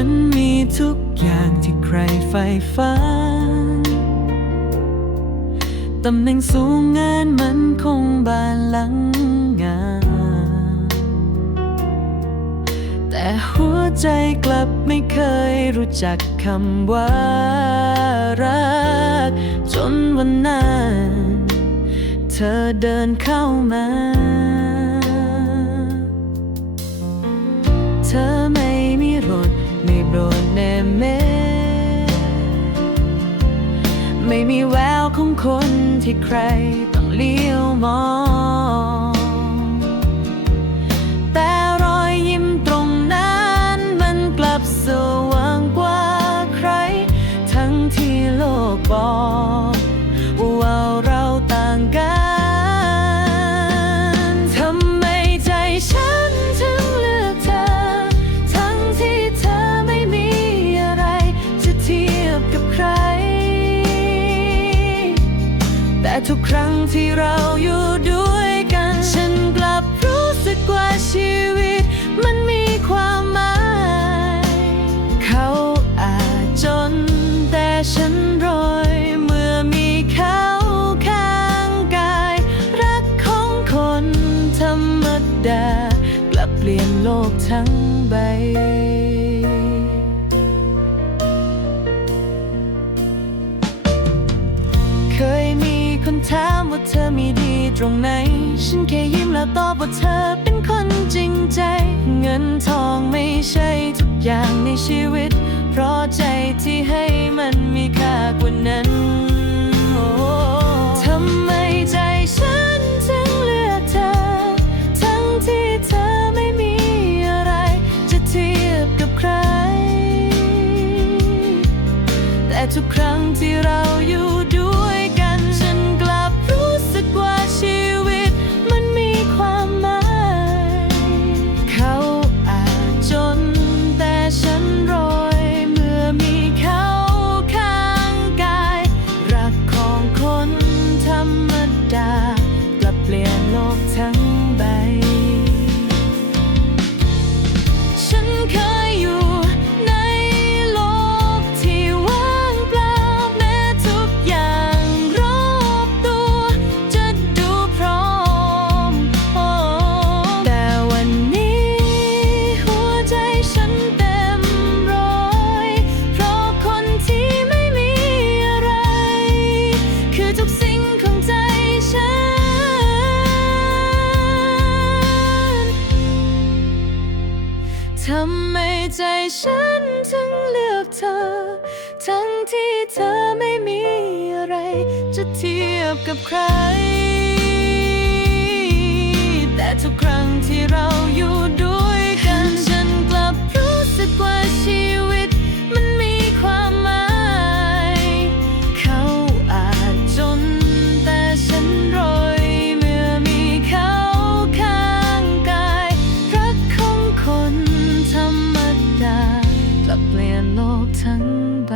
ันมีทุกอย่างที่ใครใฝ่ฝันตำแหน่งสูงงานมันคงบานหลังงาน แต่หัวใจกลับไม่เคยรู้จักคำว่ารัก จนวันนั้นเธอเดินเข้ามา เธอไม่ ม่มีแววของคนที่ใครต้องเลี้ยวมอง ที่เราอยู่ด้วยกัน ฉันกลับรู้สึกว่าชีวิต มันมีความหมาย เขาอาจจนแต่ฉันรวยเมื่อมีเขาข้างกาย รักของคนธรรมดากลับเปลี่ยนโลกทั้ง ว่าเธอมีดีตรงไหน ฉันแค่ยิ้มแล้วตอบว่าเธอเป็นคนจริงใจ เงินทองไม่ใช่ทุกอย่างในชีวิต เพราะใจที่ให้มันมีค่ากว่านั้นโอ้ทำไมใจฉันถึงเลือกเธอ ทั้งที่เธอไม่มีอะไร จะเทียบกับใคร แต่ทุกครั้งที่เราอยู่ด้วย ใจฉันถึงเลือกเธอ ทั้งที่เธอไม่มีอะไร จะเทียบกับใคร อกทั้งใบ